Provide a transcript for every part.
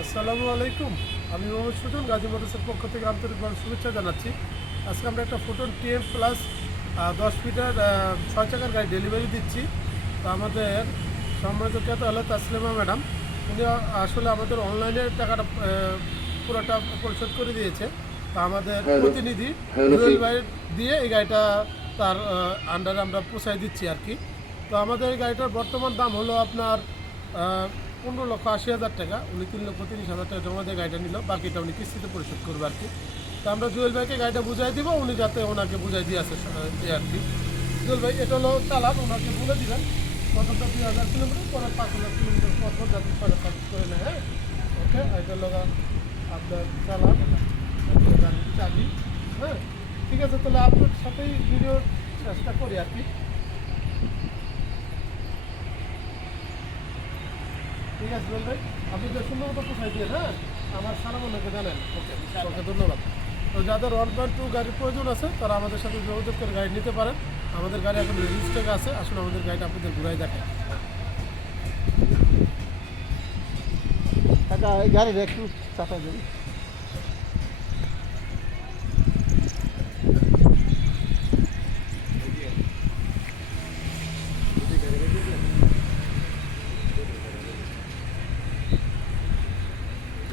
আসসালামু আলাইকুম। আমি মোহাম্মদ সুজন গাজী মোটরসের পক্ষ থেকে আন্তরিকভাবে শুভেচ্ছা জানাচ্ছি। আজকে আমরা একটা ফোটন টিএম প্লাস দশ ফিটার ছয় চাকার গাড়ি ডেলিভারি দিচ্ছি। তো আমাদের সম্মানিত ক্রেতা হলো তাসলিমা ম্যাডাম। উনি আসলে আমাদের অনলাইনে টাকাটা পুরোটা পরিশোধ করে দিয়েছে। তো আমাদের প্রতিনিধি জুয়েল ভাই দিয়ে এই গাড়িটা তার আন্ডারে আমরা পোষাই দিচ্ছি আর কি। তো আমাদের এই গাড়িটার বর্তমান দাম হলো আপনার পনেরো লক্ষ আশি হাজার টাকা, উনি তিন লক্ষ তিরিশ হাজার টাকা জমা দিয়ে গাড়িটা নিল, বাকিটা উনি কিস্তিতে পরিশোধ করবে আর কি। তো আমরা জুয়েল ভাইকে গাড়িটা বুঝাই দিব, উনি যাতে ওনাকে বুঝাই দিয়ে আসে আর কি। জুয়েল ভাই, এটা হলো চালান ওনাকে বলে দিবেন, প্রথমটা দুই হাজার কিলোমিটার পরে পাঁচ হাজার কিলোমিটার পর যাতে করে নেয় হ্যাঁ? ওকে এটা হলো আপনার চালান চাবি হ্যাঁ? ঠিক আছে, তাহলে আপনার সাথেই ভিডিও চেষ্টা করি আর কি। ঠিক আছে ভাই আপনি যে সুন্দর মতো পোষাই দিয়ে হ্যাঁ? আমার সারা মনেকে জানেন। ওকে ওকে ধন্যবাদ। তো যাদের ওয়ান পয়েন্ট টু গাড়ির প্রয়োজন আছে তারা আমাদের সাথে যোগাযোগ করে গাড়ি নিতে পারেন। আমাদের গাড়ি এখন রেজিস্টার আছে আসলে আমাদের গাড়িটা আপনাদের ঘুরাই দেখেন কাকা এই গাড়িটা একটু চাপাই দেবেন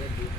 Thank you.